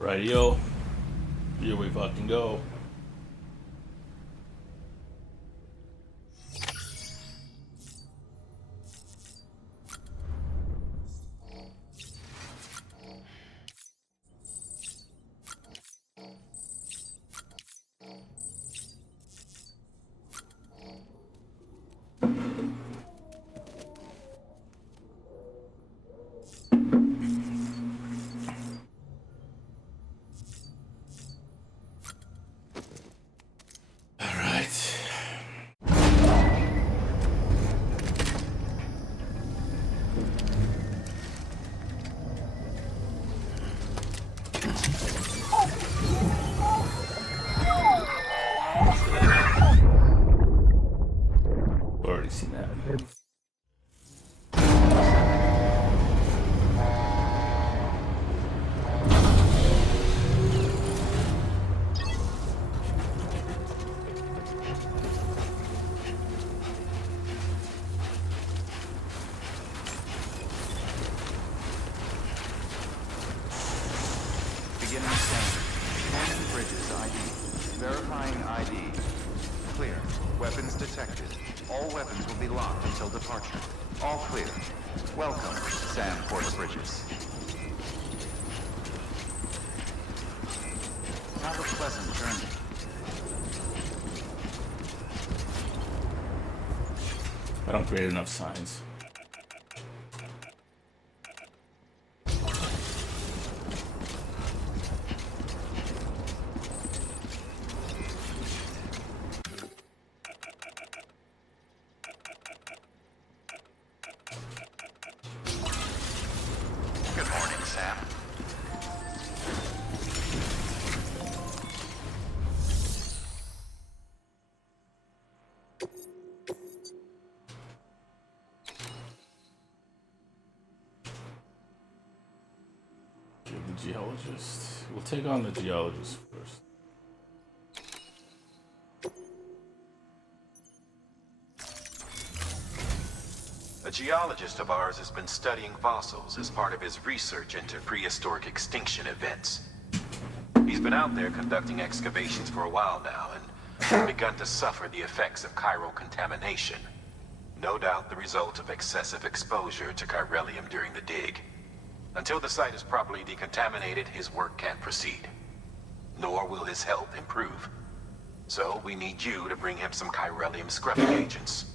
Radio, here we fucking go. Already seen that. Beginning scanning. Scanning bridges ID. Verifying ID. Clear. Weapons detected. All weapons will be locked until departure. All clear. Welcome, Sam Porter Bridges. Have a pleasant journey. I don't create enough signs. Good morning, Sam. The Geologist. We'll take on the Geologist first. A geologist of ours has been studying fossils as part of his research into prehistoric extinction events. He's been out there conducting excavations for a while now and begun to suffer the effects of chiral contamination. No doubt the result of excessive exposure to chiralium during the dig. Until the site is properly decontaminated, his work can't proceed. Nor will his health improve. So we need you to bring him some chiralium scrubbing agents.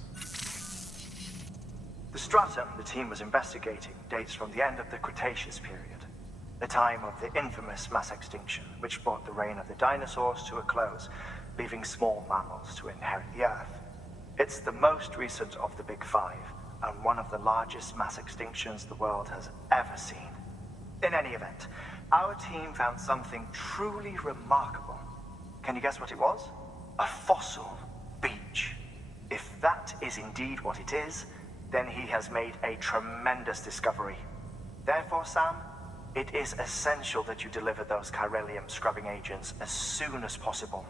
The stratum the team was investigating dates from the end of the Cretaceous period, the time of the infamous mass extinction, which brought the reign of the dinosaurs to a close, leaving small mammals to inherit the Earth. It's the most recent of the Big Five, and one of the largest mass extinctions the world has ever seen. In any event, our team found something truly remarkable. Can you guess what it was? A fossil beach. If that is indeed what it is, then he has made a tremendous discovery. Therefore, Sam, it is essential that you deliver those chiralium scrubbing agents as soon as possible.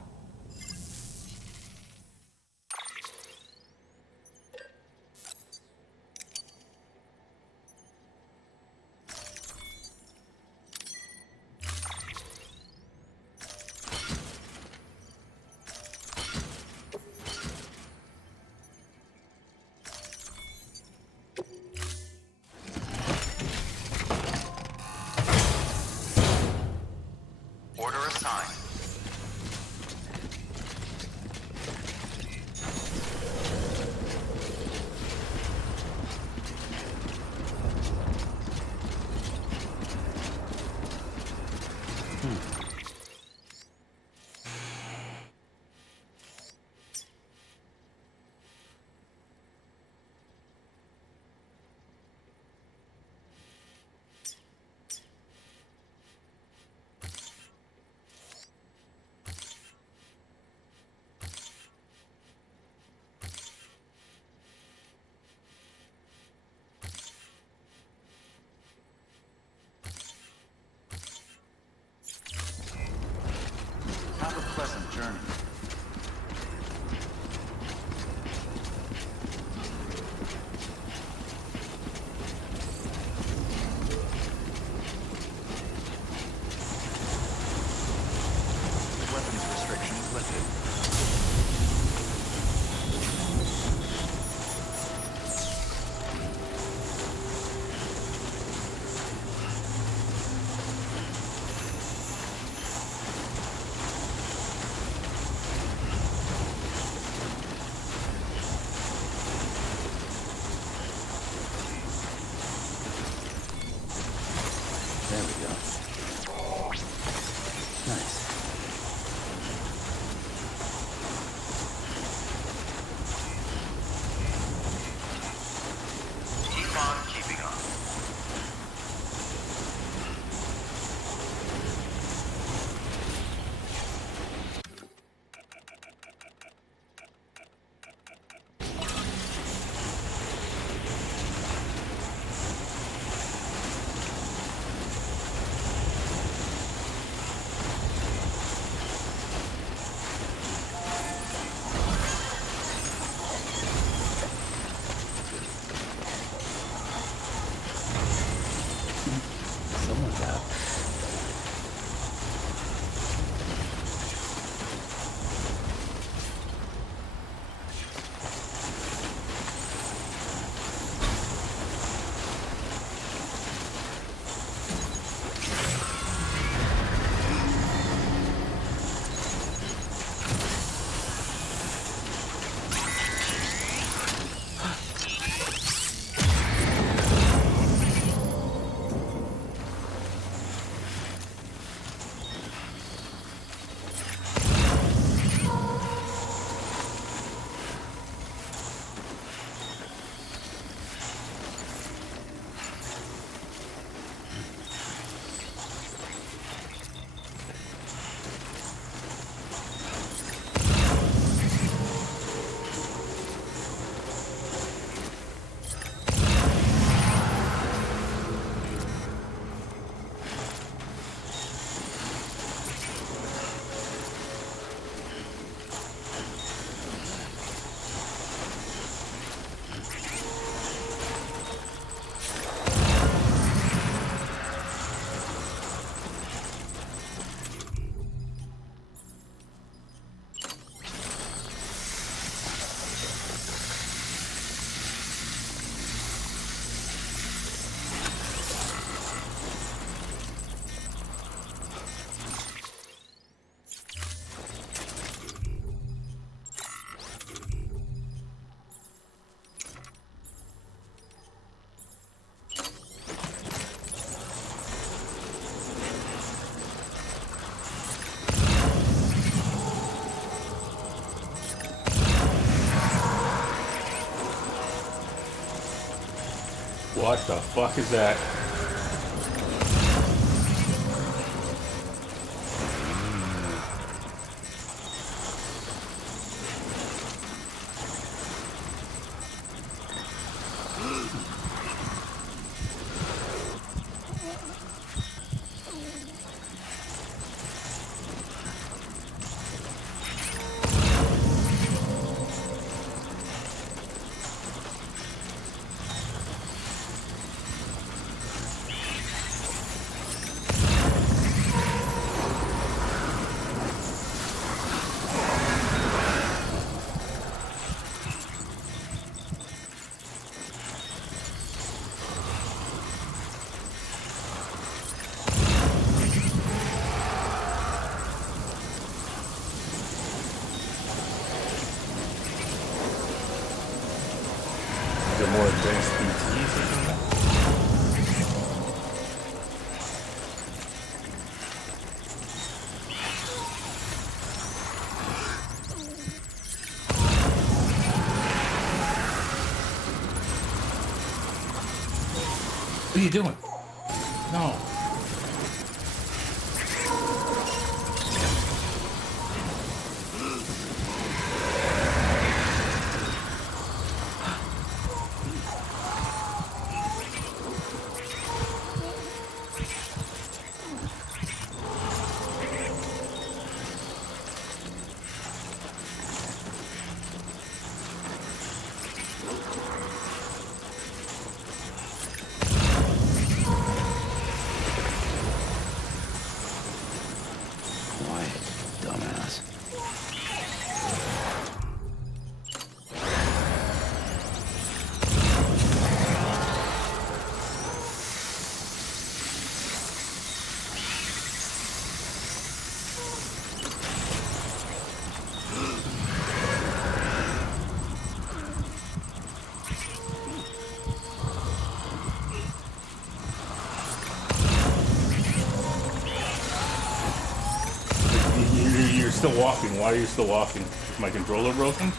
What the fuck is that? More advanced PTs or something? What are you doing? No. You're still walking. Why are you still walking? Is my controller broken?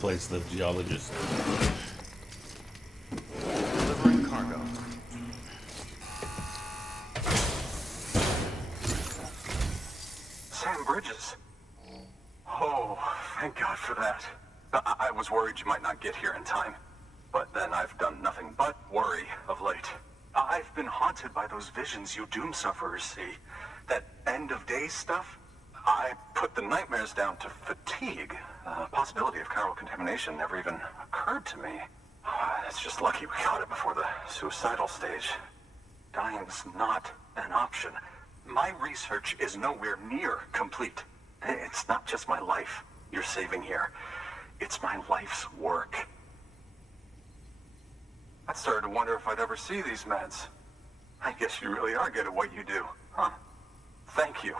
Plays the Geologist. Delivering cargo. Sam Bridges. Oh, thank God for that. I was worried you might not get here in time. But then I've done nothing but worry of late. I've been haunted by those visions you doom sufferers see. That end of days stuff. I put the nightmares down to fatigue. The possibility of chiral contamination never even occurred to me. It's just lucky we caught it before the suicidal stage. Dying's not an option. My research is nowhere near complete. It's not just my life you're saving here. It's my life's work. I started to wonder if I'd ever see these meds. I guess you really are good at what you do, huh? Thank you.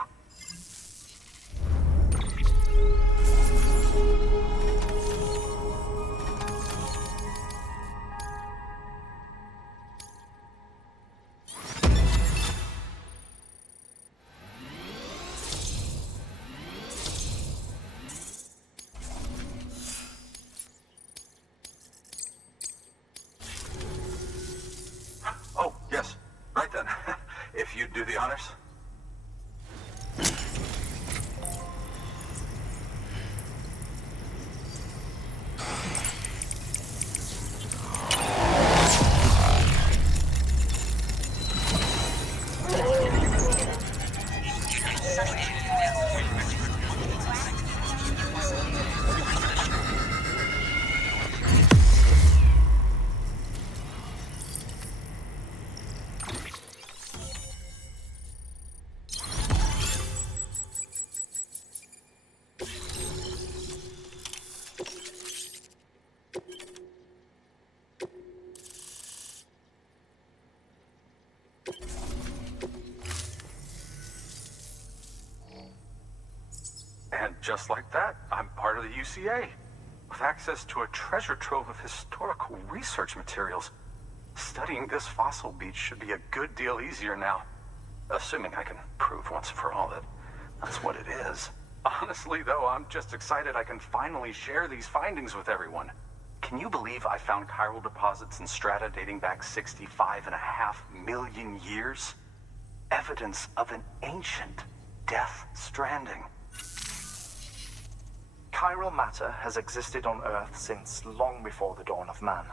Oh, yes. Right then. If you'd do the honors. And just like that, I'm part of the UCA, with access to a treasure trove of historical research materials. Studying this fossil beach should be a good deal easier now, assuming I can prove once for all that that's what it is. Honestly, though, I'm just excited I can finally share these findings with everyone. Can you believe I found chiral deposits in strata dating back 65.5 million years? Evidence of an ancient death stranding. Chiral matter has existed on Earth since long before the dawn of man.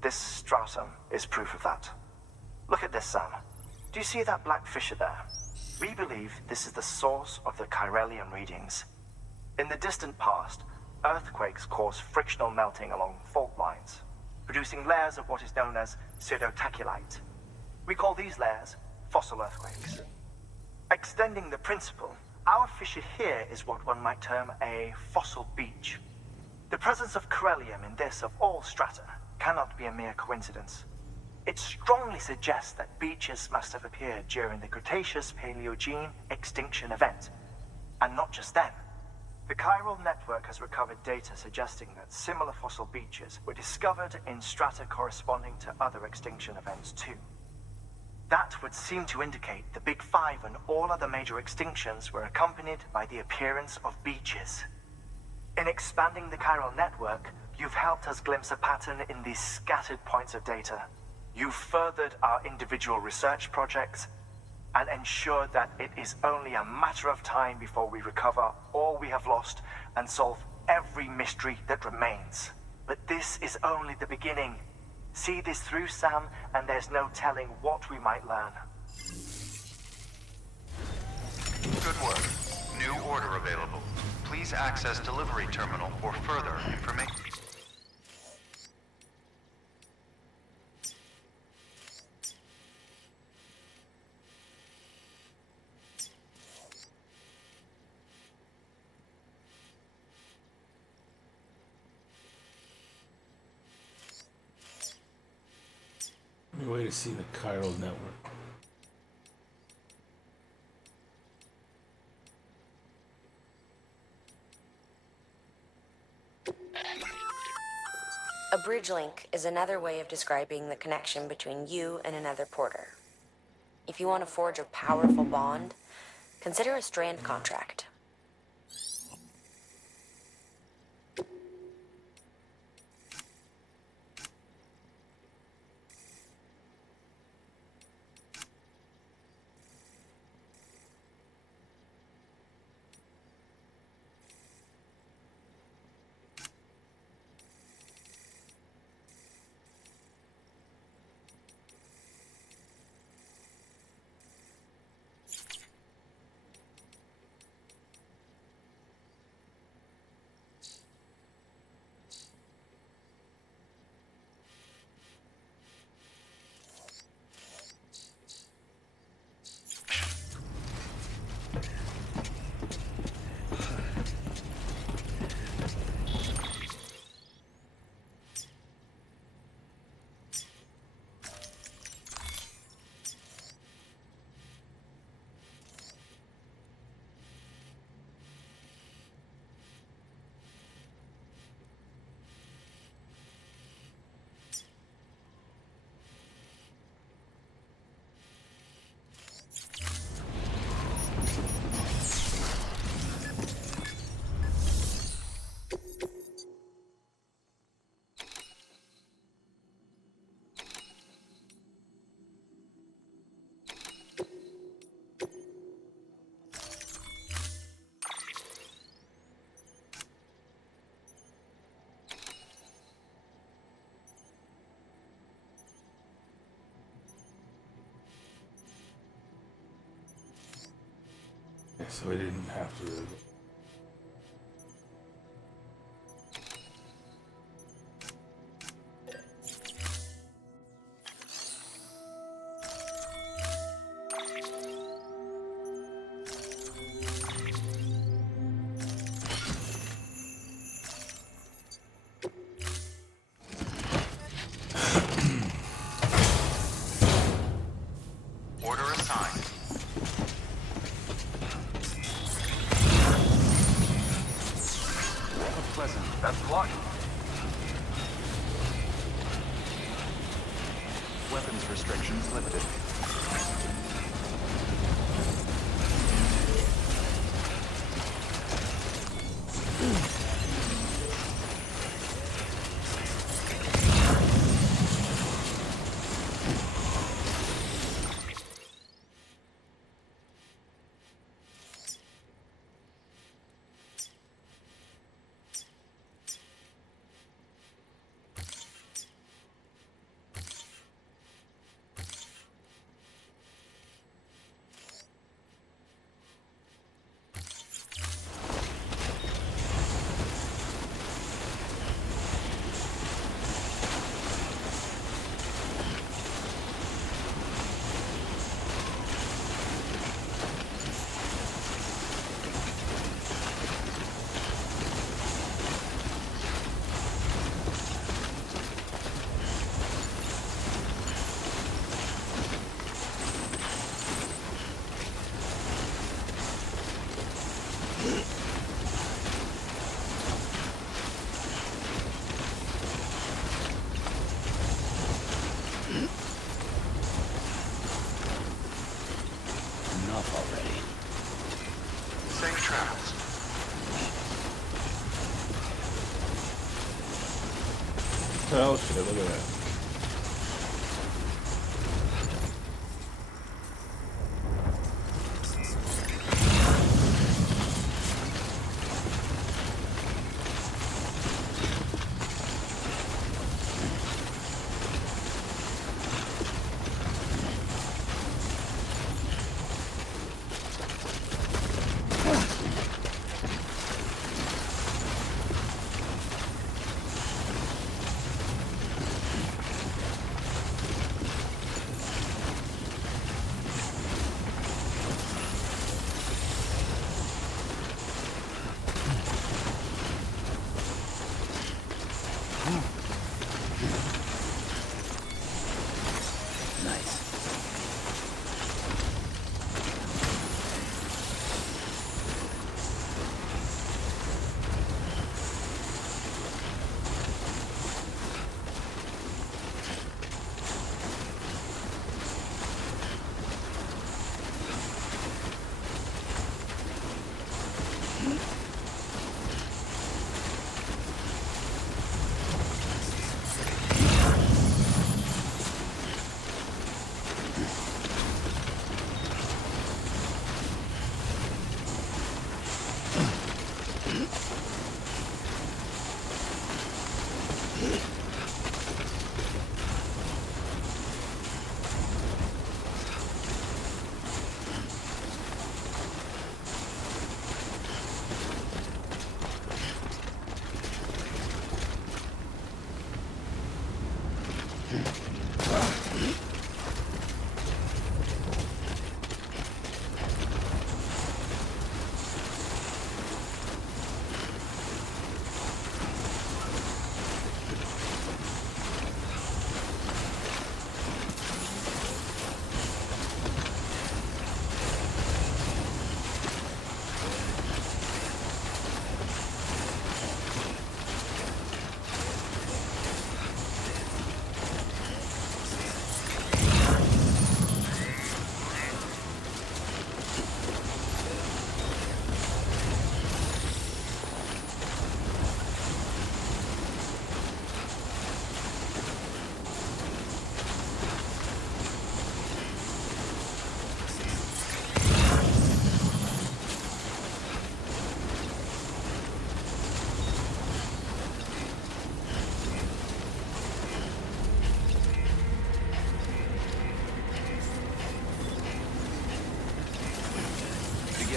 This stratum is proof of that. Look at this, Sam. Do you see that black fissure there? We believe this is the source of the Chiralian readings. In the distant past, earthquakes caused frictional melting along fault lines, producing layers of what is known as pseudotachylite. We call these layers fossil earthquakes. Extending the principle, our fissure here is what one might term a fossil beach. The presence of corellium in this of all strata cannot be a mere coincidence. It strongly suggests that beaches must have appeared during the Cretaceous-Paleogene extinction event. And not just then. The chiral network has recovered data suggesting that similar fossil beaches were discovered in strata corresponding to other extinction events too. That would seem to indicate the Big Five and all other major extinctions were accompanied by the appearance of beaches. In expanding the chiral network, you've helped us glimpse a pattern in these scattered points of data. You've furthered our individual research projects and ensured that it is only a matter of time before we recover all we have lost and solve every mystery that remains. But this is only the beginning. See this through, Sam, and there's no telling what we might learn. Good work. New order available. Please access delivery terminal for further information. Any way to see the chiral network? A bridge link is another way of describing the connection between you and another porter. If you want to forge a powerful bond, consider a strand contract. so we didn't have to. Order assigned. Pleasant. That's plugged. Weapons restrictions lifted. Enough already. Safe travels. Oh shit, look at that.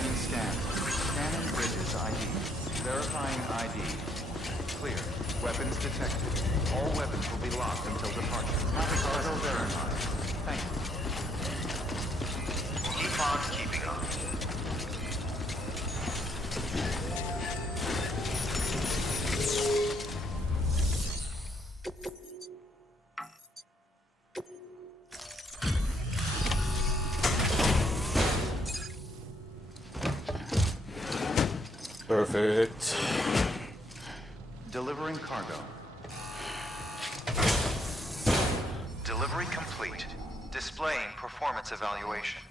Beginning scan. Scanning bridges ID. Verifying ID. Clear. Weapons detected. All weapons will be locked until departure. Cargo verified. Thank you. Keep on keeping on. Perfect. Delivering cargo. Delivery complete. Displaying performance evaluation.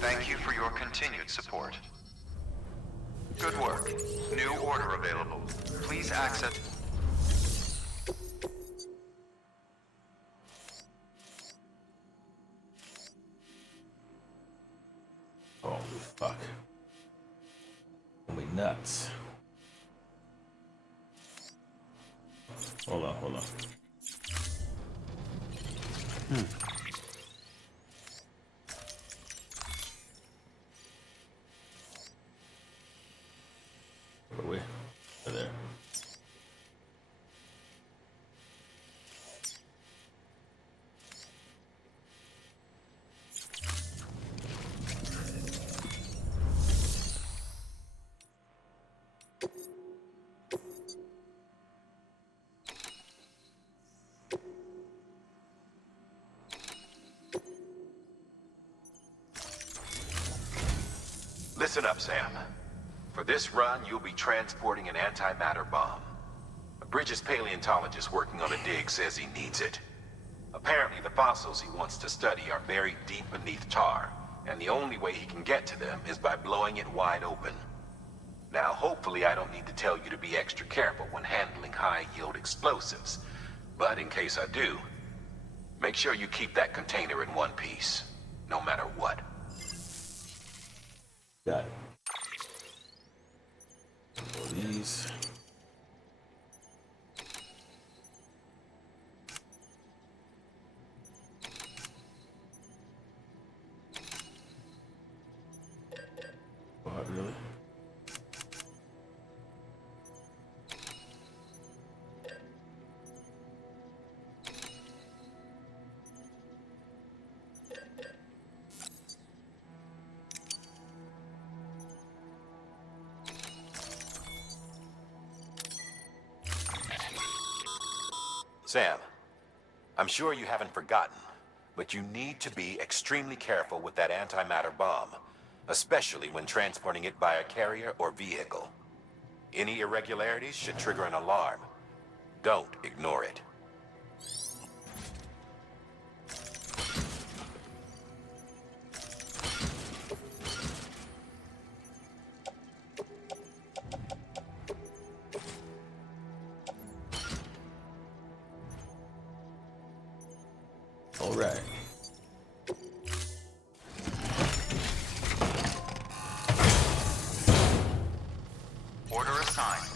Thank you for your continued support. Good work. New order available. Please access... Oh, fuck. Holy nuts. Hold on. Away. There. Listen up, Sam. For this run, you'll be transporting an antimatter bomb. A Bridges paleontologist working on a dig says he needs it. Apparently, the fossils he wants to study are buried deep beneath tar, and the only way he can get to them is by blowing it wide open. Now, hopefully I don't need to tell you to be extra careful when handling high-yield explosives, but in case I do, make sure you keep that container in one piece, no matter what. Got it. All these. What, really? Sam, I'm sure you haven't forgotten, but you need to be extremely careful with that antimatter bomb, especially when transporting it by a carrier or vehicle. Any irregularities should trigger an alarm. Don't ignore it. All right. Order assigned.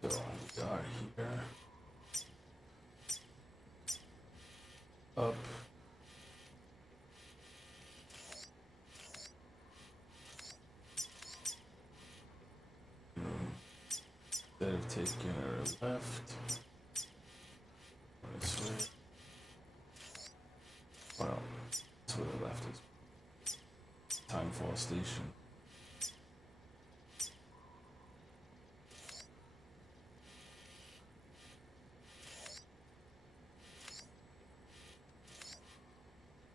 So we are here. Up. Instead of taking our left, this way. Well, that's where the left is. Timefall station.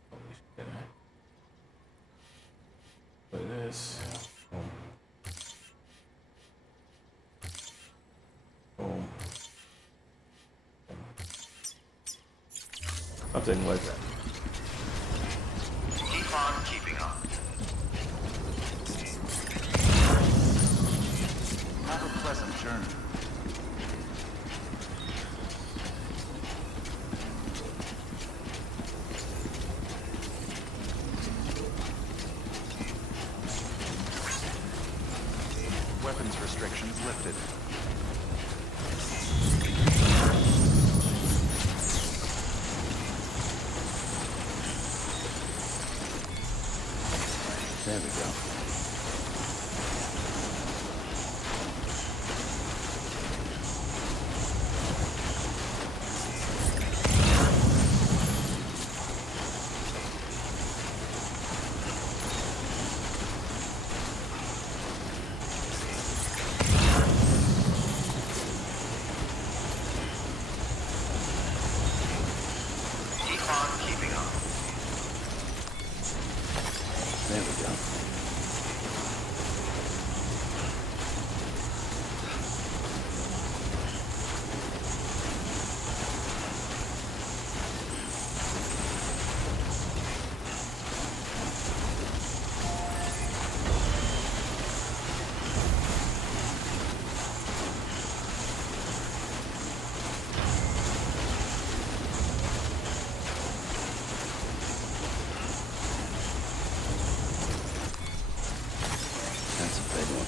Holy shit. Play this. Boom. Boom. Something like that. Keep on keeping on. Have a pleasant journey. weapons restrictions lifted. There we go. Keep on keeping on. There we go. That's a big one.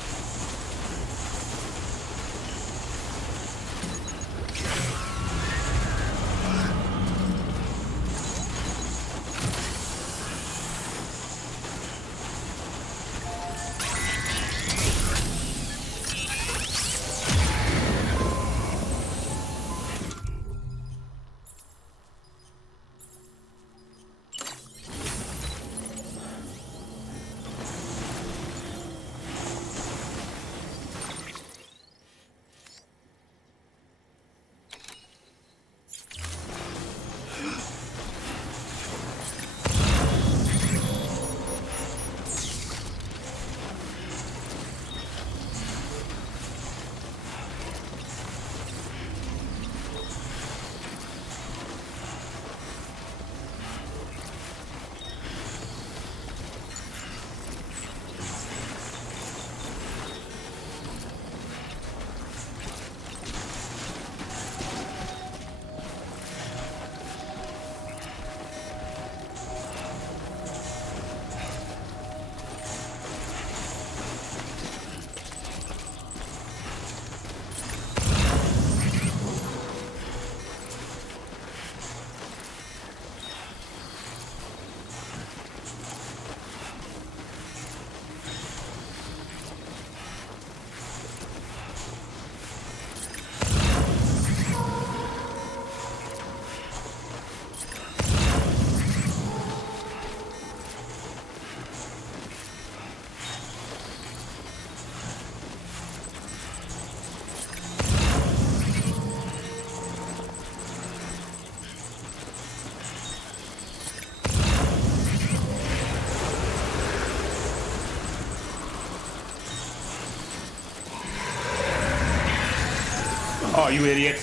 Oh, you idiot.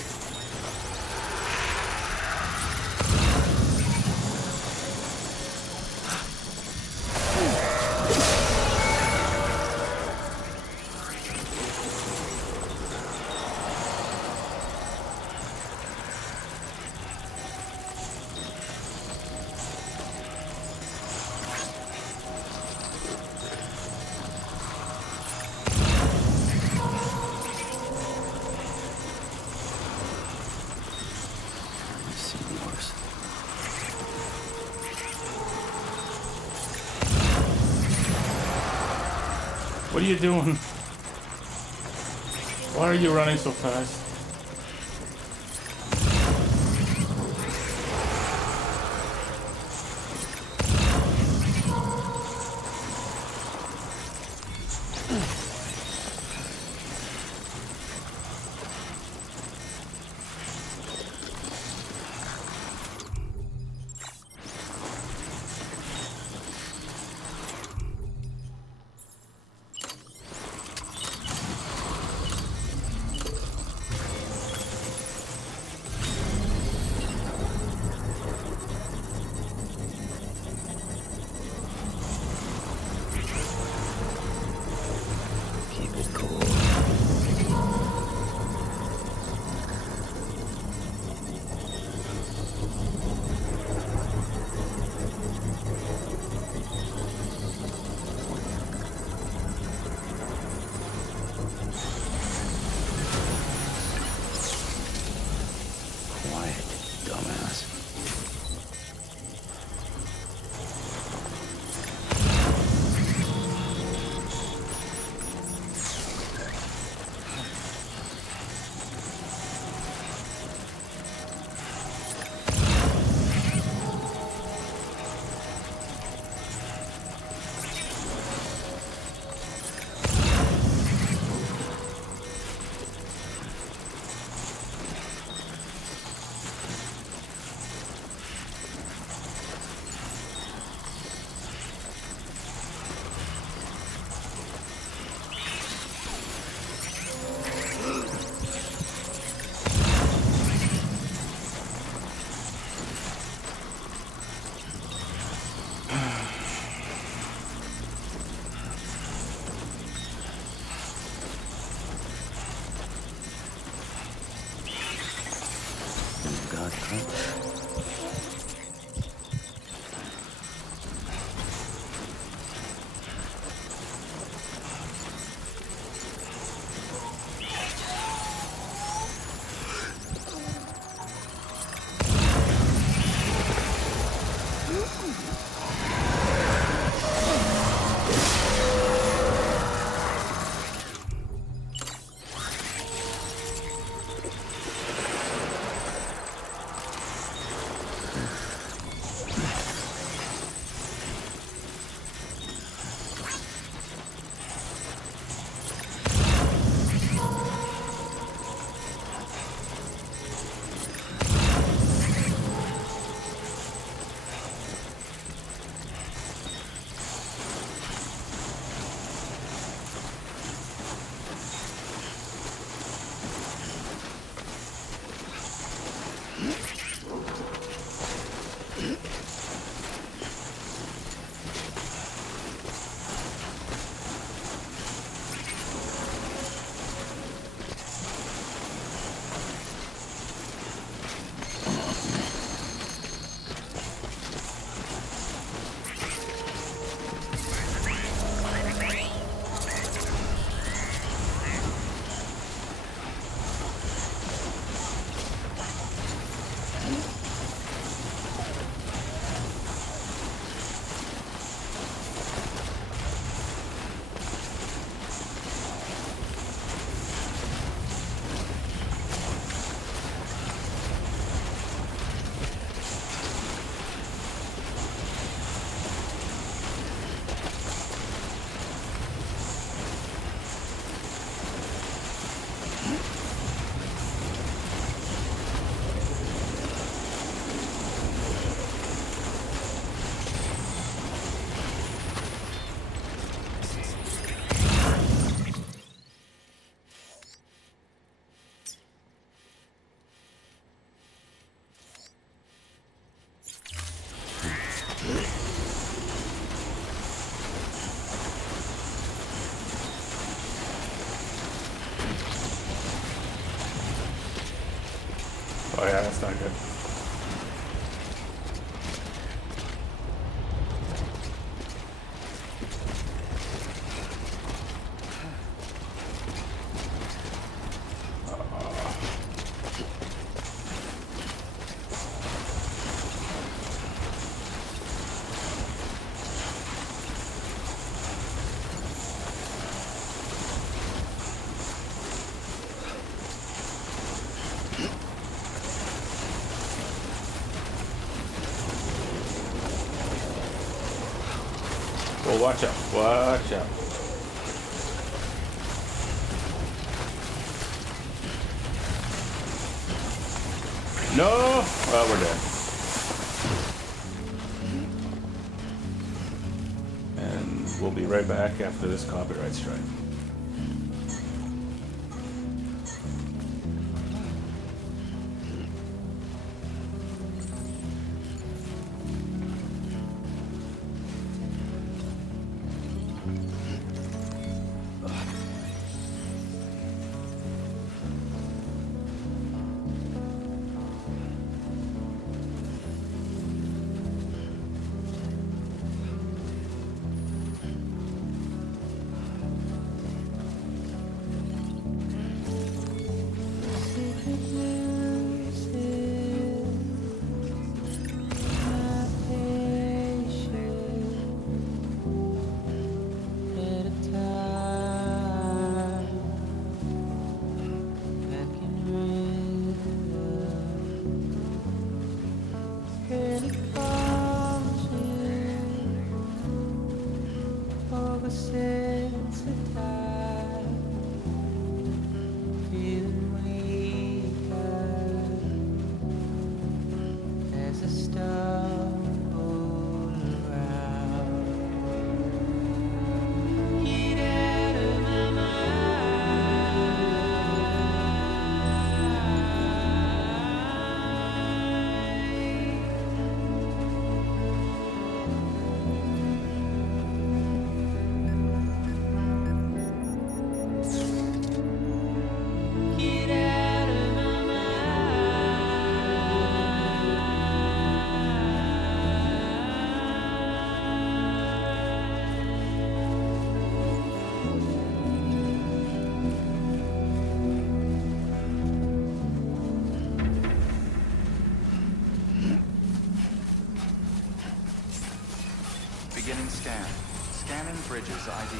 What are you doing? Why are you running so fast? Oh yeah, that's not good. Well, watch out. Watch out. No! Well, we're dead. And we'll be right back after this copyright strike. Beginning scan. Scanning bridges ID.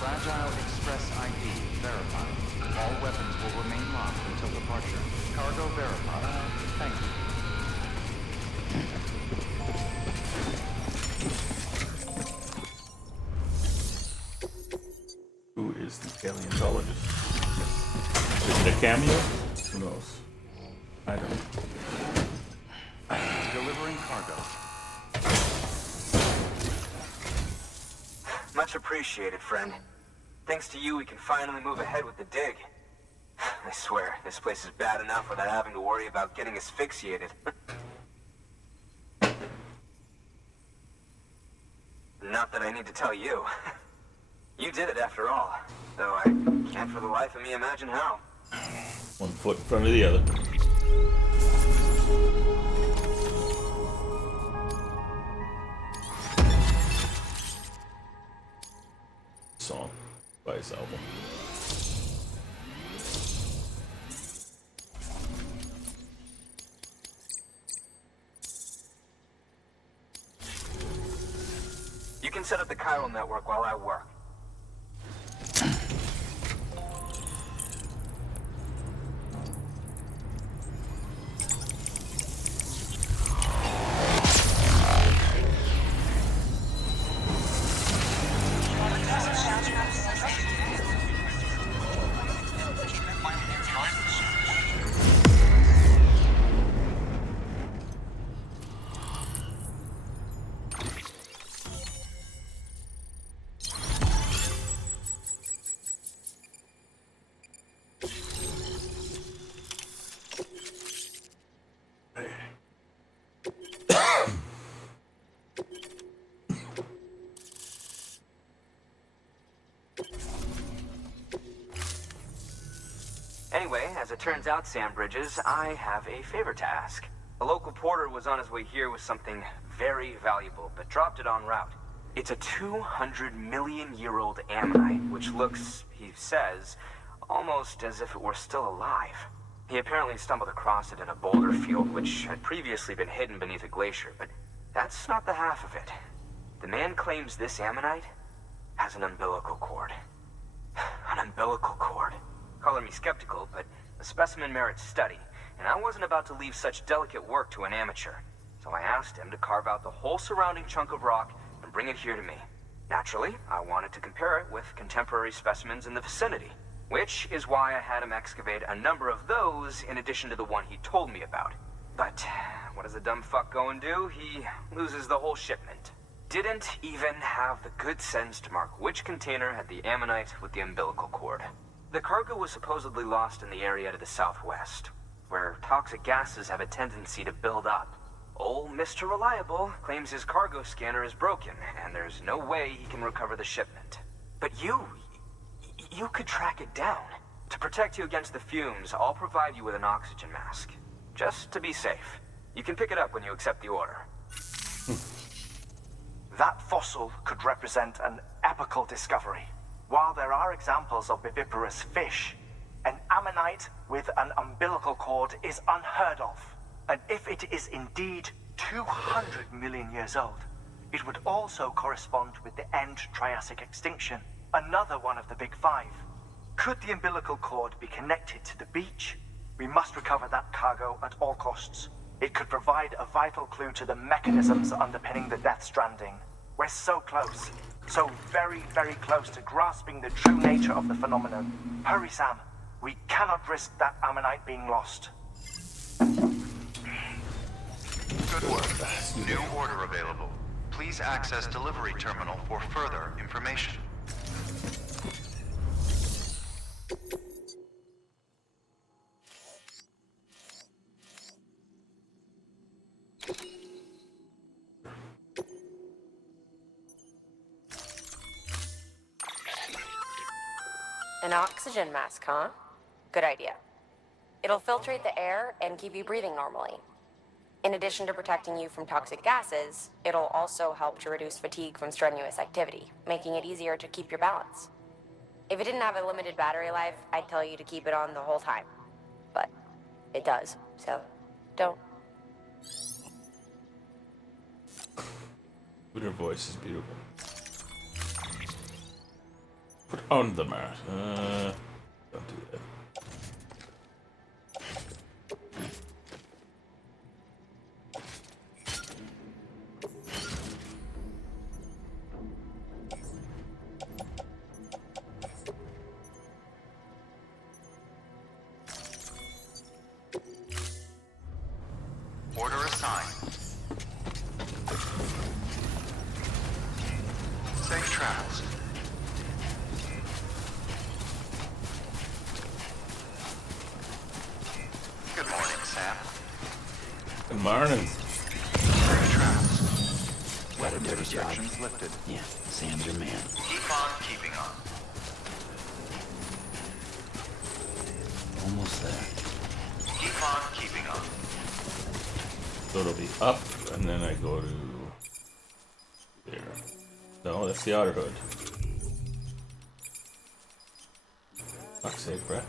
Fragile Express ID verified. All weapons will remain locked until departure. Cargo verified. Thank you. Who is the Palentologist? Is it a cameo? Who knows? I don't. Delivering cargo. Much appreciated, friend. Thanks to you, we can finally move ahead with the dig. I swear, this place is bad enough without having to worry about getting asphyxiated. Not that I need to tell you. You did it after all. Though I can't for the life of me imagine how. One foot in front of the other. Song by his album. You can set up the chiral network while I work. Anyway, as it turns out, Sam Bridges, I have a favor to ask. A local porter was on his way here with something very valuable, but dropped it en route. It's a 200-million-year-old ammonite, which looks, he says, almost as if it were still alive. He apparently stumbled across it in a boulder field, which had previously been hidden beneath a glacier, but that's not the half of it. The man claims this ammonite has an umbilical cord. An umbilical cord. Color me skeptical, but the specimen merits study, and I wasn't about to leave such delicate work to an amateur. So I asked him to carve out the whole surrounding chunk of rock and bring it here to me. Naturally, I wanted to compare it with contemporary specimens in the vicinity, which is why I had him excavate a number of those in addition to the one he told me about. But what does the dumb fuck go and do? He loses the whole shipment. Didn't even have the good sense to mark which container had the ammonite with the umbilical cord. The cargo was supposedly lost in the area to the southwest, where toxic gases have a tendency to build up. Old Mr. Reliable claims his cargo scanner is broken, and there's no way he can recover the shipment. But you could track it down. To protect you against the fumes, I'll provide you with an oxygen mask. Just to be safe. You can pick it up when you accept the order. That fossil could represent an epochal discovery. While there are examples of viviparous fish, an ammonite with an umbilical cord is unheard of. And if it is indeed 200 million years old, it would also correspond with the end Triassic extinction, another one of the big five. Could the umbilical cord be connected to the beach? We must recover that cargo at all costs. It could provide a vital clue to the mechanisms underpinning the Death Stranding. We're so close. So very, very close to grasping the true nature of the phenomenon. Hurry, Sam. We cannot risk that ammonite being lost. Good work. New order available. Please access delivery terminal for further information. An oxygen mask, huh? Good idea. It'll filtrate the air and keep you breathing normally. In addition to protecting you from toxic gases, it'll also help to reduce fatigue from strenuous activity, making it easier to keep your balance. If it didn't have a limited battery life, I'd tell you to keep it on the whole time. But it does, so don't. But her voice is beautiful. Put on the mat. Don't do that. Order assigned. Safe travels. Good morning, Sam. Good morning. Safe travels. Weapons restrictions lifted. Yeah, Sam's your man. Keep on keeping on. Almost there. Keep on keeping on. So it'll be up, and then I go to there. No, that's the outer hood. Fuck's sake, Brett.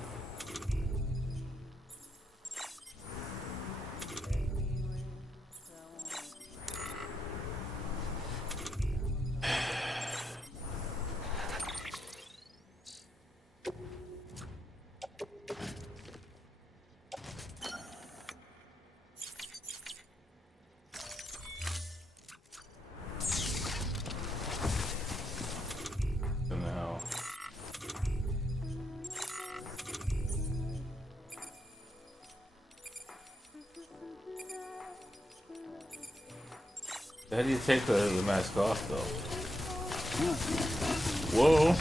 So now, how do you take the mask off, though? Whoa!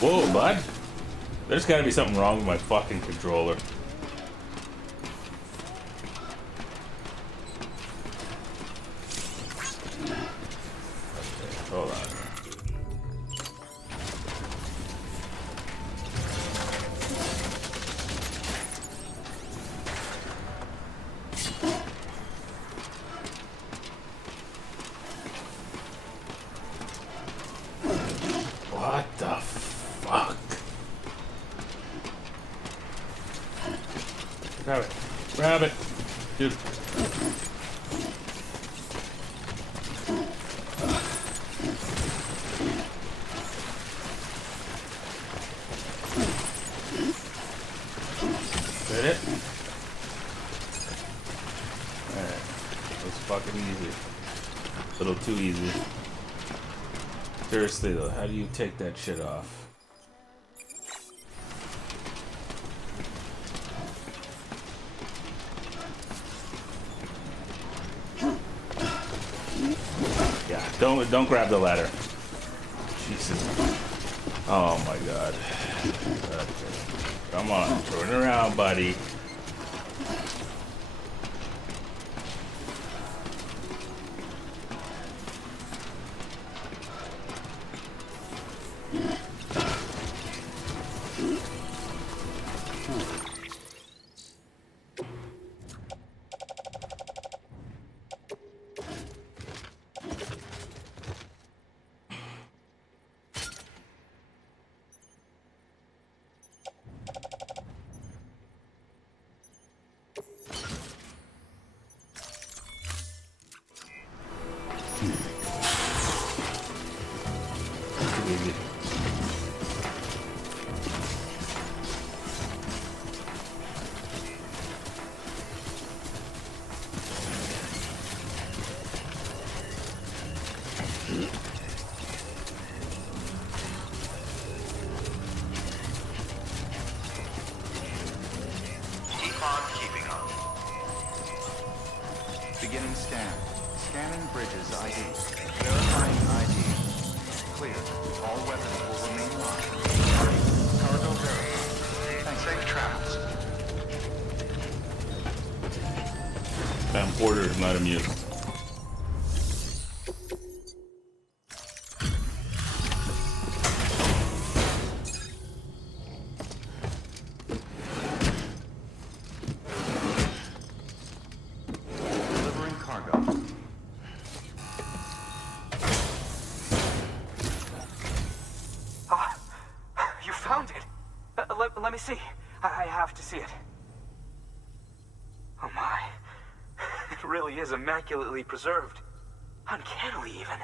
Whoa, bud! There's gotta be something wrong with my fucking controller. Okay, hold on. What the fuck? Grab it. Grab it. Dude. Did it? Alright. That was fucking easy. A little too easy. Seriously though, how do you take that shit off? Yeah, don't grab the ladder. Jesus. Oh my god. Okay. Come on, turn around, buddy. Easy. Keep on keeping on. Beginning scan. Scanning bridges ID. Verifying ID. Clear. All weapons will remain locked. Cargo verified. Thanks. Safe travels. That porter is not amused. Delivering cargo. Ah, you found it. Let me see. I have to see it. Oh my. It really is immaculately preserved. Uncannily, even.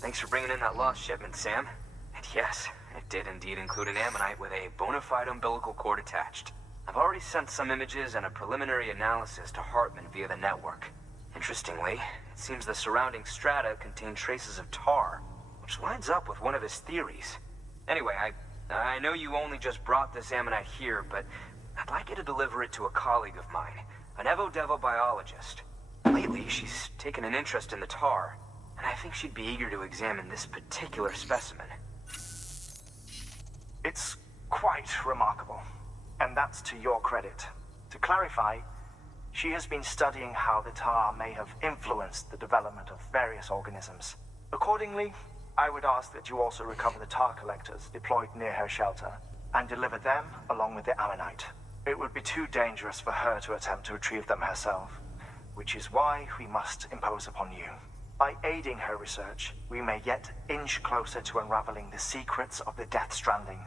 Thanks for bringing in that lost shipment, Sam. And yes, it did indeed include an ammonite with a bona fide umbilical cord attached. I've already sent some images and a preliminary analysis to Hartman via the network. Interestingly, it seems the surrounding strata contain traces of tar, which lines up with one of his theories. Anyway, I know you only just brought this ammonite here, but I'd like you to deliver it to a colleague of mine, an Evo-Devo biologist. Lately, she's taken an interest in the tar, and I think she'd be eager to examine this particular specimen. It's quite remarkable, and that's to your credit. To clarify, she has been studying how the tar may have influenced the development of various organisms. Accordingly, I would ask that you also recover the tar collectors deployed near her shelter and deliver them along with the ammonite. It would be too dangerous for her to attempt to retrieve them herself, which is why we must impose upon you. By aiding her research, we may yet inch closer to unraveling the secrets of the Death Stranding.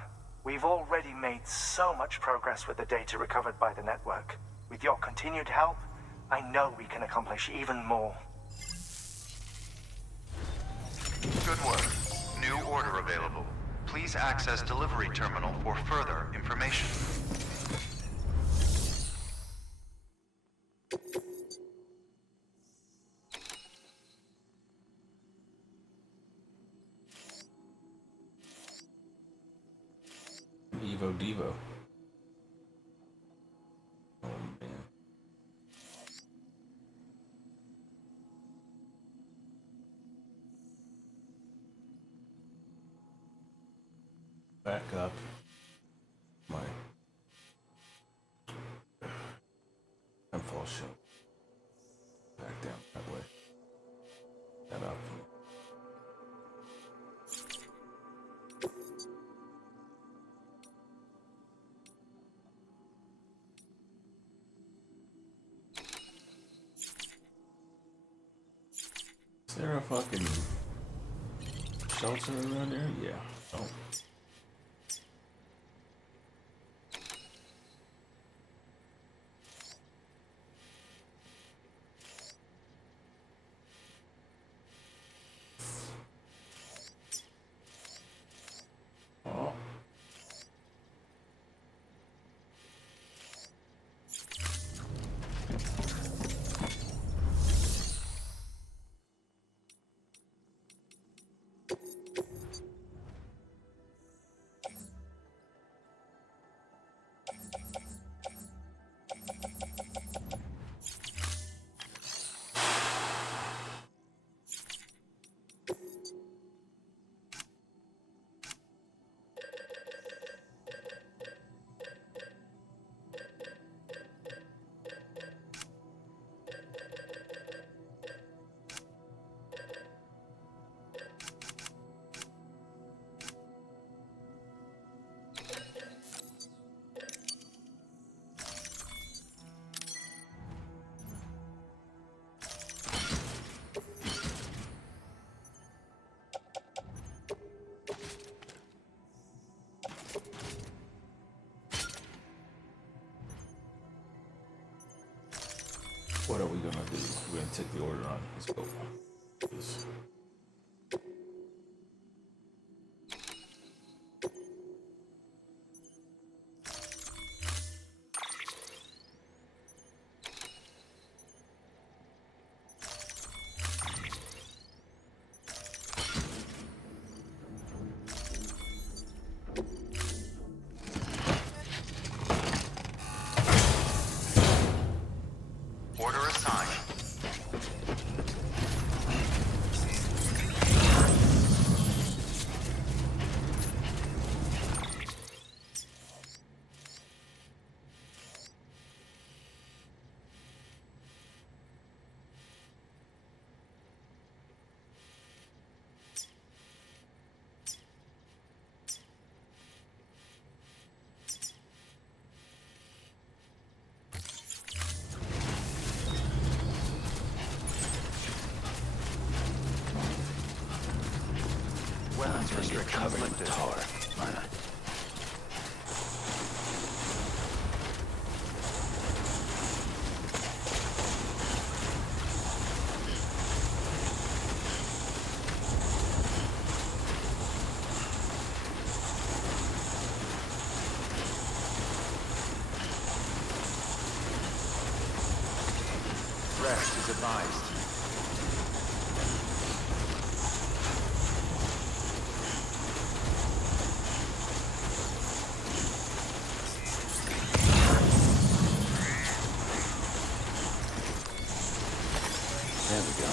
We've already made so much progress with the data recovered by the network. With your continued help, I know we can accomplish even more. Good work. New order available. Please access delivery terminal for further information. Evo-Devo. Oh man. Back up. My. I'm full shit. Back down that way. That up. Is there a fucking shelter around there? Yeah. Oh. Oh. What are we gonna do? We're gonna take the order on. Let's go. Please. Order assigned. restrictions lifted. Rest is advised. There we go.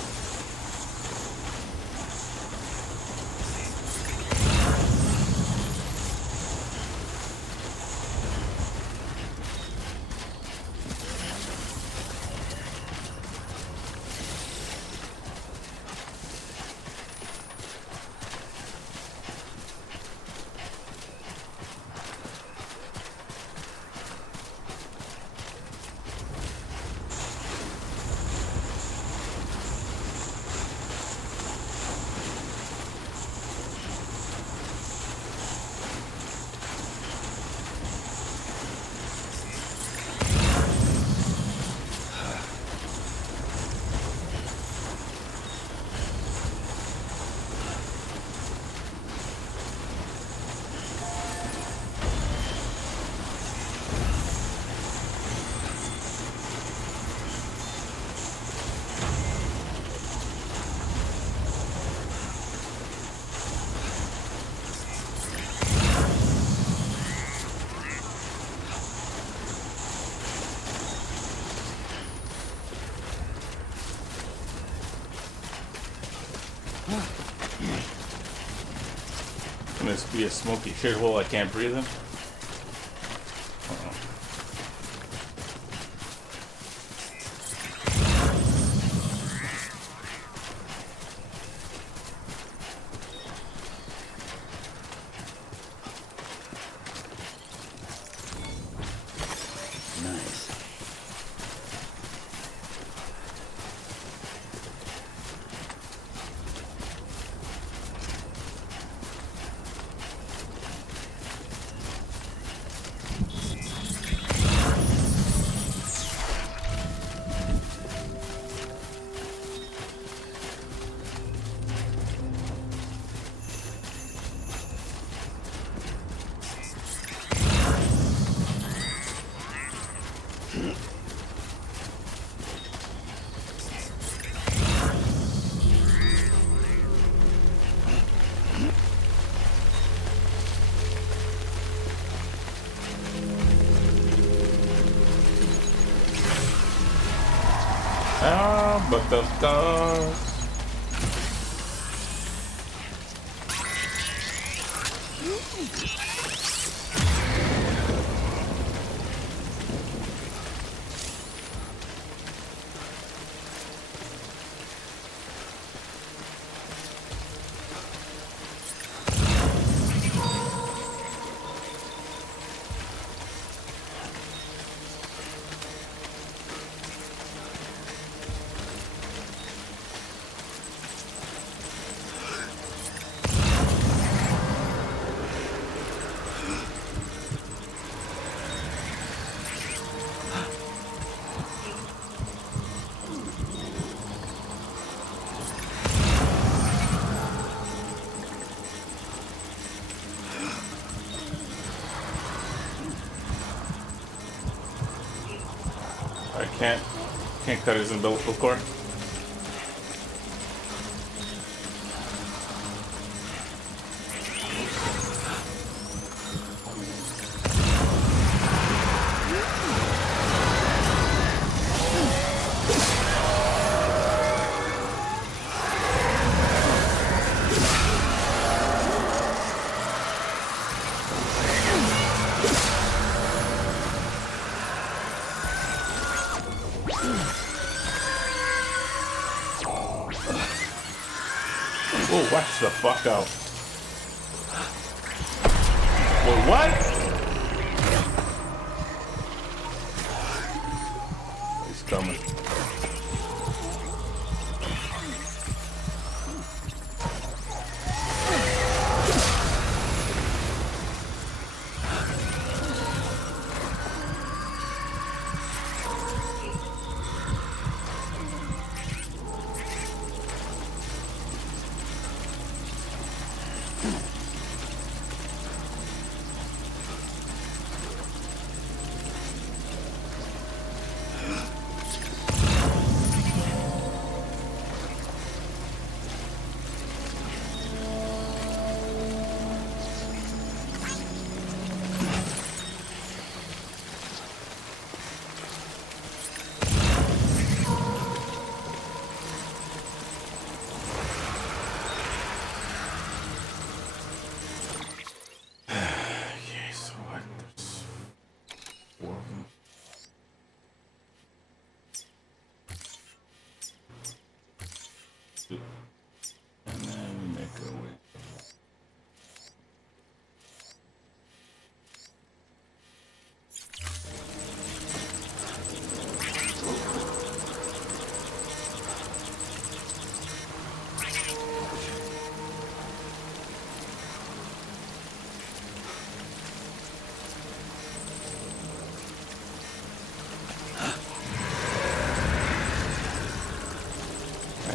Can this be a smoky shithole I can't breathe in? Uh-oh. Nice. Ah, but the stars. I can't cut his umbilical cord. Oh, watch the fuck out. Wait, what? He's coming.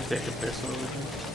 take a pistol with me?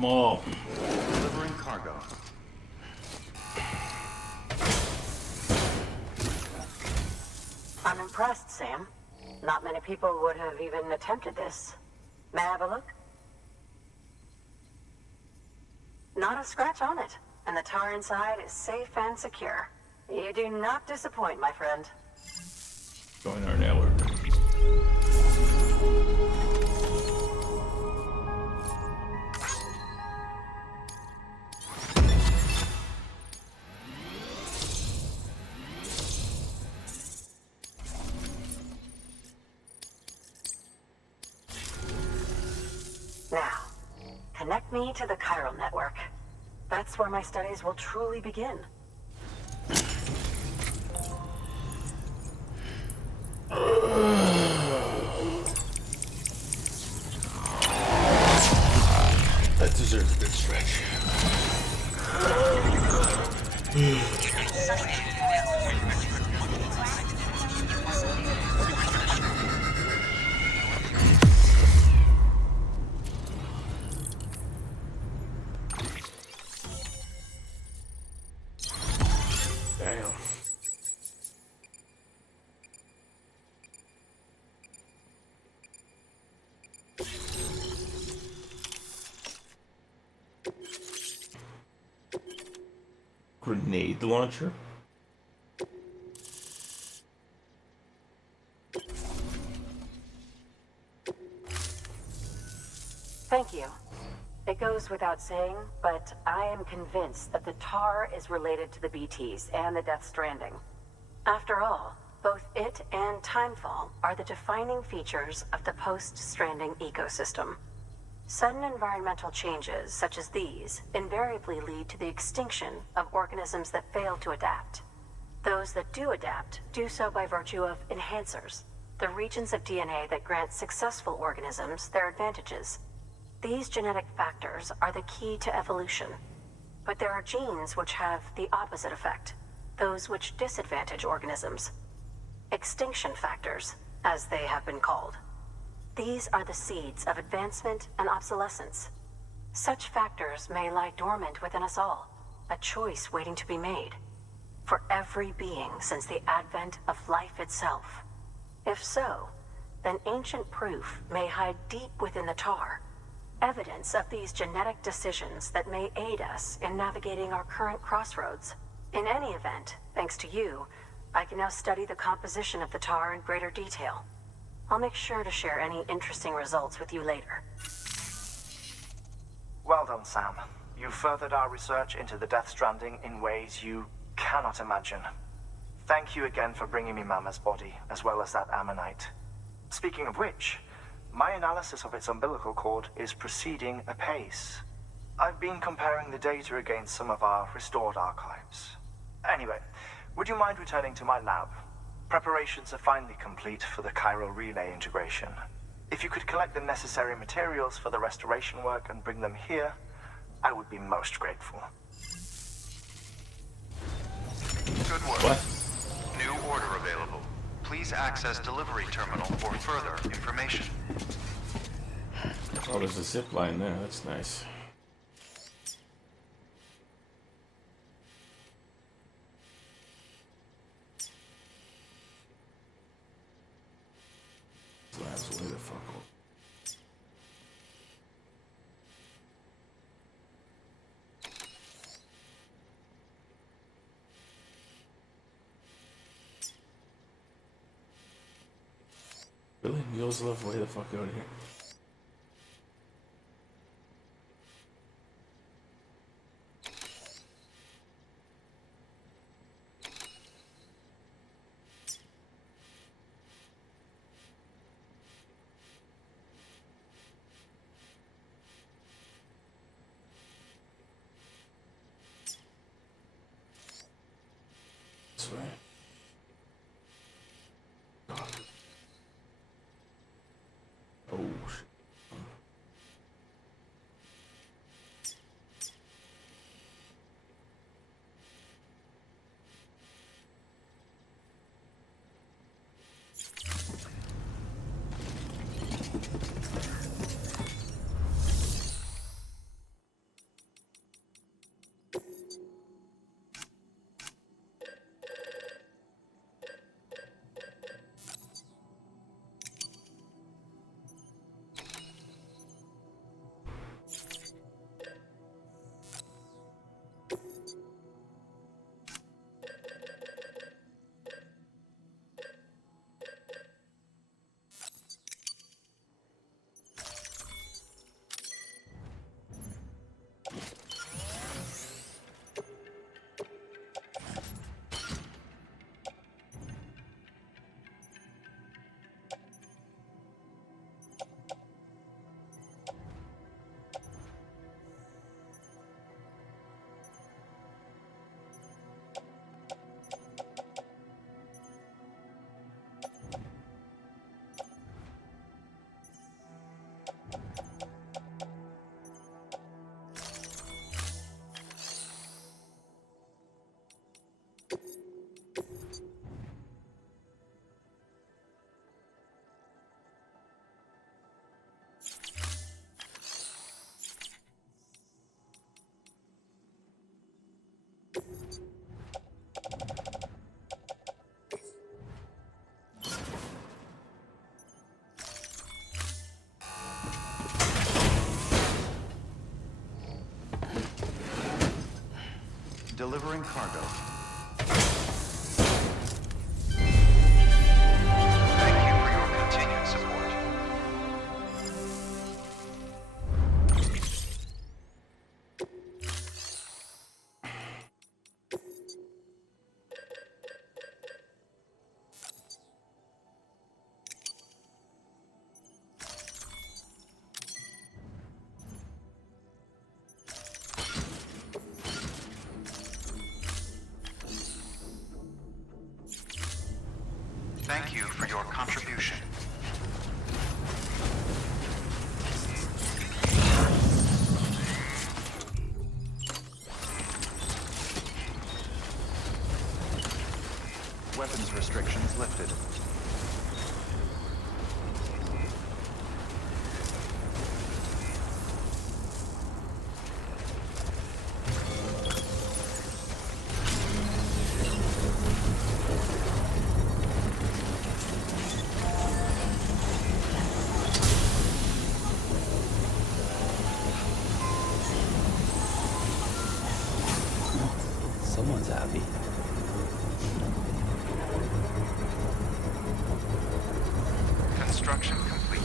them all. Delivering cargo. I'm impressed, Sam. Not many people would have even attempted this. May I have a look? Not a scratch on it. and the tar inside is safe and secure. You do not disappoint, my friend. Join our network. Now, connect me to the chiral network. That's where my studies will truly begin. That deserves a good stretch. Damn. Grenade launcher? Thank you. It goes without saying, but I am convinced that the tar is related to the BTs and the Death Stranding. After all, both it and Timefall are the defining features of the post-Stranding ecosystem. Sudden environmental changes such as these invariably lead to the extinction of organisms that fail to adapt. Those that do adapt do so by virtue of enhancers, the regions of DNA that grant successful organisms their advantages. These genetic factors are the key to evolution. But there are genes which have the opposite effect, those which disadvantage organisms. Extinction factors, as they have been called. These are the seeds of advancement and obsolescence. Such factors may lie dormant within us all, a choice waiting to be made. For every being since the advent of life itself. If so, then ancient proof may hide deep within the tar, evidence of these genetic decisions that may aid us in navigating our current crossroads. In any event, thanks to you, I can now study the composition of the tar in greater detail. I'll make sure to share any interesting results with you later. Well done, Sam. You furthered our research into the Death Stranding in ways you cannot imagine. Thank you again for bringing me Mama's body, as well as that ammonite. Speaking of which, my analysis of its umbilical cord is proceeding apace. I've been comparing the data against some of our restored archives. Anyway, would you mind returning to my lab? Preparations are finally complete for the chiral relay integration. If you could collect the necessary materials for the restoration work and bring them here, I would be most grateful. Good work. What? New order available. Please access delivery terminal for further information. Oh, there's a zip line there. That's nice. Slabs way the fuck up. Really? Mules love way the fuck out of here. This way. God. Oh shit. Delivering cargo. Thank you for your continued support. Thank you for your contribution. Weapons restrictions lifted. Someone's happy. Construction complete.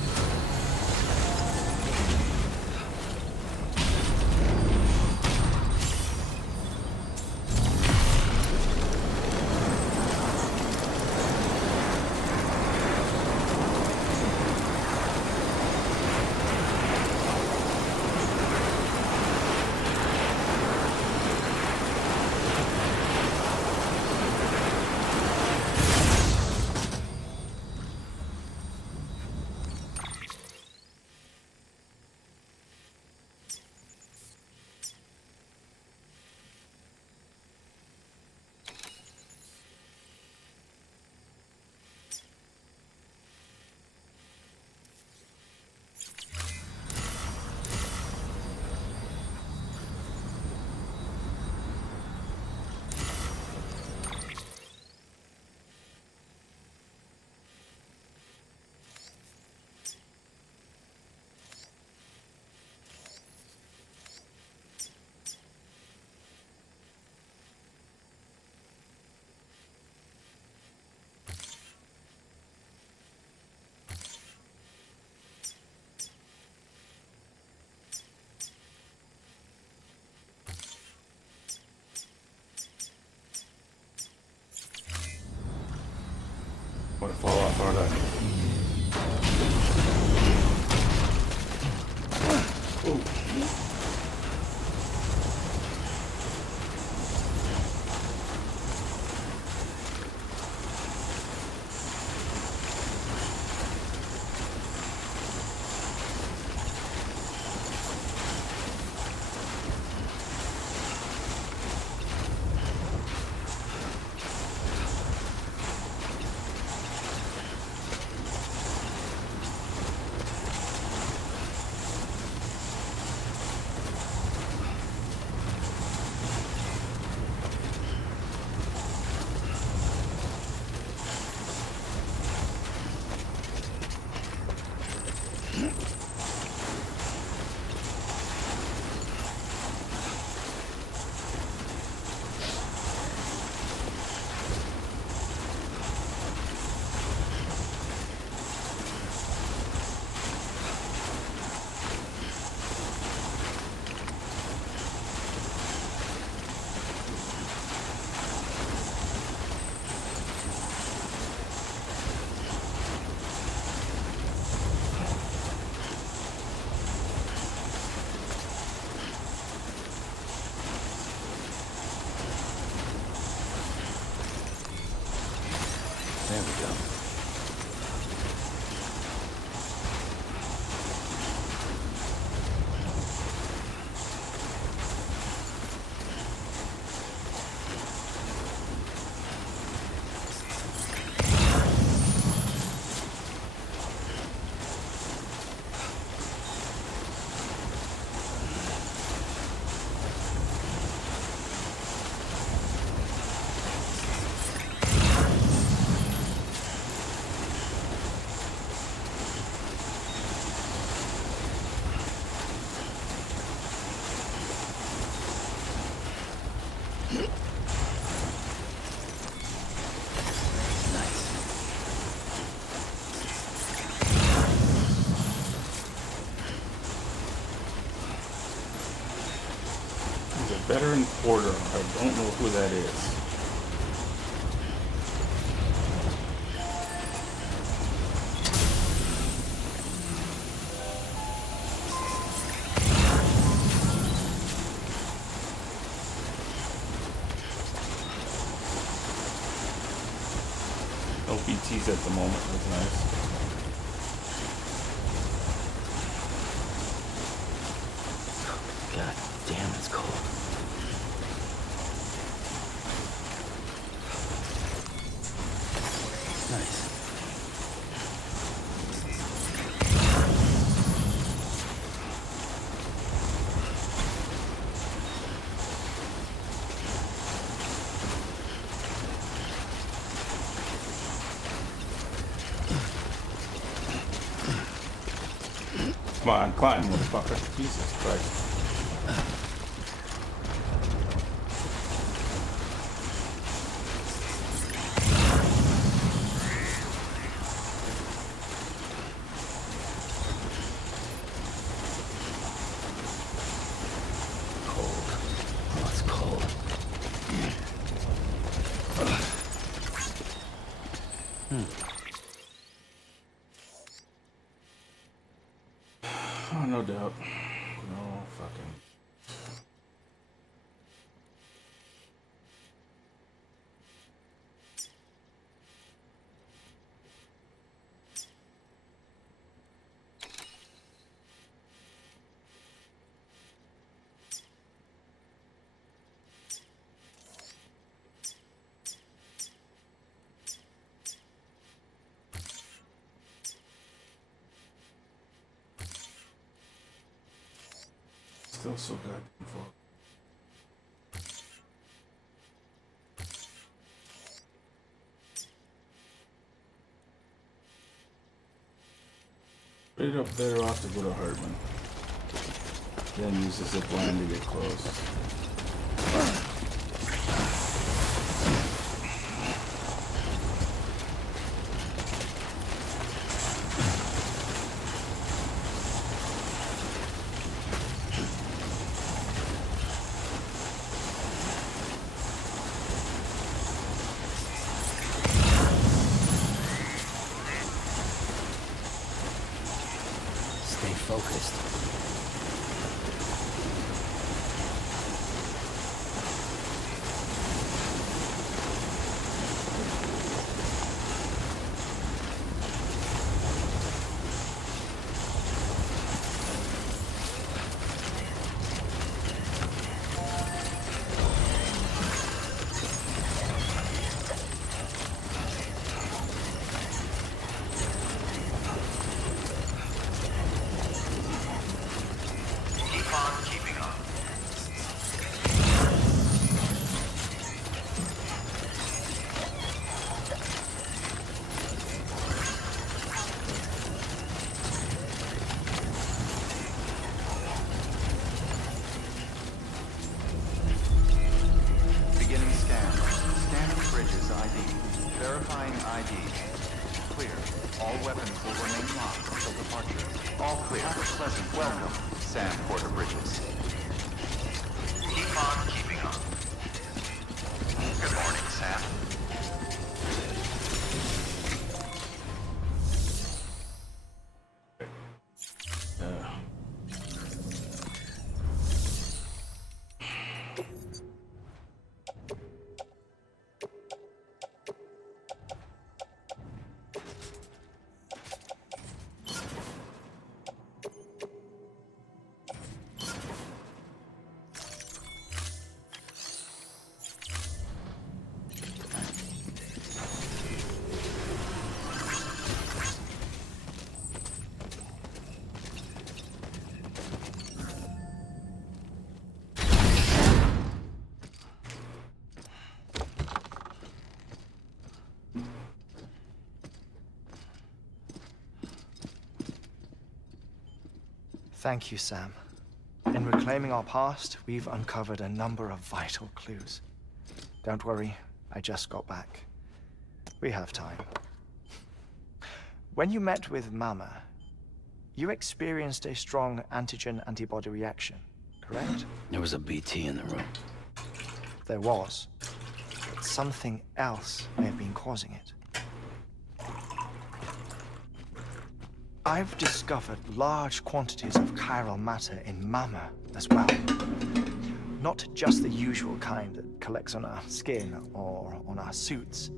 I'm gonna fall off, aren't I? There we go. Return porter. I don't know who that is. No BTs at the moment. That's nice. God damn, it's cold. Nice. Come on, climb, motherfucker. Jesus Christ. Cold. Oh, it's cold. Oh, no doubt. No fucking. Still so goddamn full. Straight up better off to go to Hartman. Then use the zip line to get close. Stay focused. Keep on keeping on. Beginning scan. Scanning bridges ID. Verifying ID. Clear. All weapons will remain locked until departure. All clear. Pleasant welcome, Sam Porter Bridges. Keep on keeping on. Good morning, Sam. Thank you, Sam. In reclaiming our past, we've uncovered a number of vital clues. Don't worry, I just got back. We have time. When you met with Mama, you experienced a strong antigen-antibody reaction, correct? There was a BT in the room. there was, but something else may have been causing it. I've discovered large quantities of chiral matter in Mama as well. Not just the usual kind that collects on our skin or on our suits.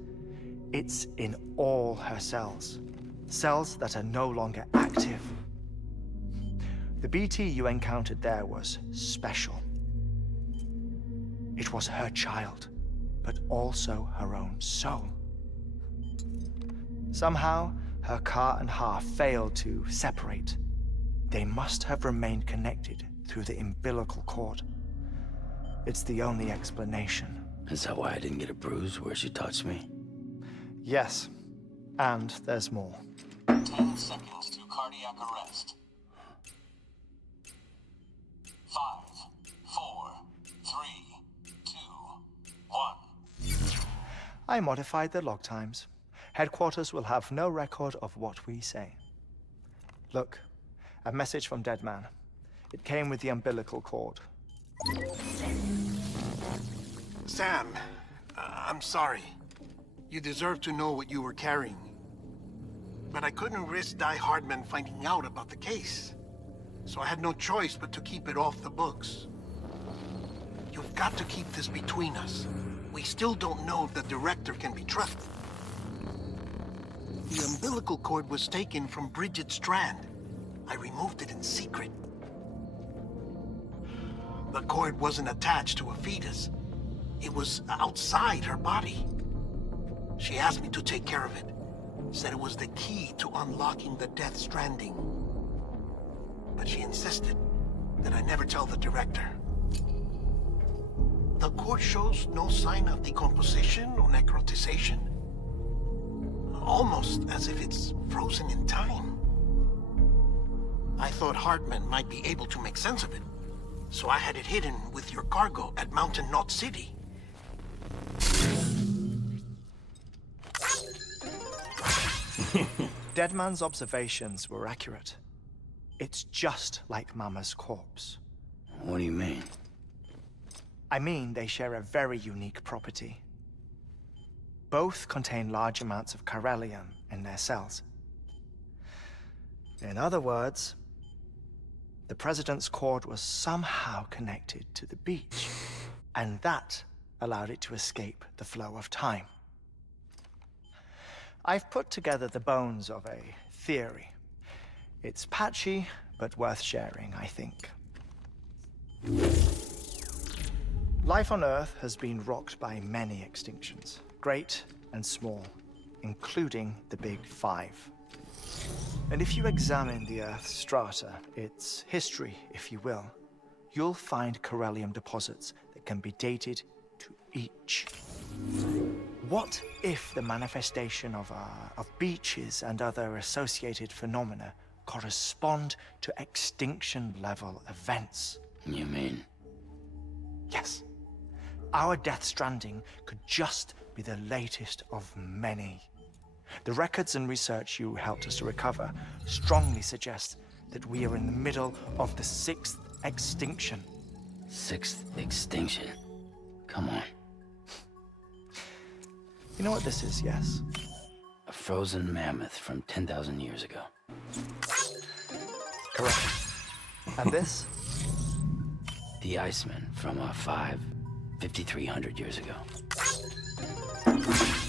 It's in all her cells. Cells that are no longer active. The BT you encountered there was special. It was her child, but also her own soul. Somehow, her car and half failed to separate. They must have remained connected through the umbilical cord. It's the only explanation. Is that why I didn't get a bruise where she touched me? Yes, and there's more. 10 seconds to cardiac arrest. 5, 4, 3, 2, 1. I modified the log times. Headquarters will have no record of what we say. Look, a message from Dead Man. It came with the umbilical cord. Sam, I'm sorry. You deserve to know what you were carrying. But I couldn't risk Die Hardman finding out about the case. So I had no choice but to keep it off the books. You've got to keep this between us. We still don't know if the director can be trusted. The umbilical cord was taken from Bridget Strand. I removed it in secret. The cord wasn't attached to a fetus. It was outside her body. She asked me to take care of it. Said it was the key to unlocking the Death Stranding. But she insisted that I never tell the director. The cord shows no sign of decomposition or necrotization. Almost as if it's frozen in time. I thought Hartman might be able to make sense of it, so I had it hidden with your cargo at Mountain Knot City. Deadman's observations were accurate. It's just like Mama's corpse. What do you mean? I mean, they share a very unique property. Both contain large amounts of chiralium in their cells. In other words, the President's cord was somehow connected to the beach, and that allowed it to escape the flow of time. I've put together the bones of a theory. It's patchy, but worth sharing, I think. Life on Earth has been rocked by many extinctions, great and small, including the Big Five. And if you examine the Earth's strata, its history, if you will, you'll find chiralium deposits that can be dated to each. What if the manifestation of beaches and other associated phenomena correspond to extinction-level events? You mean? Yes. Our Death Stranding could just be the latest of many. The records and research you helped us to recover strongly suggest that we are in the middle of the 6th extinction. 6th extinction? Come on. You know what this is, yes? A frozen mammoth from 10,000 years ago. Correct. And this? The Iceman from 5,300 years ago.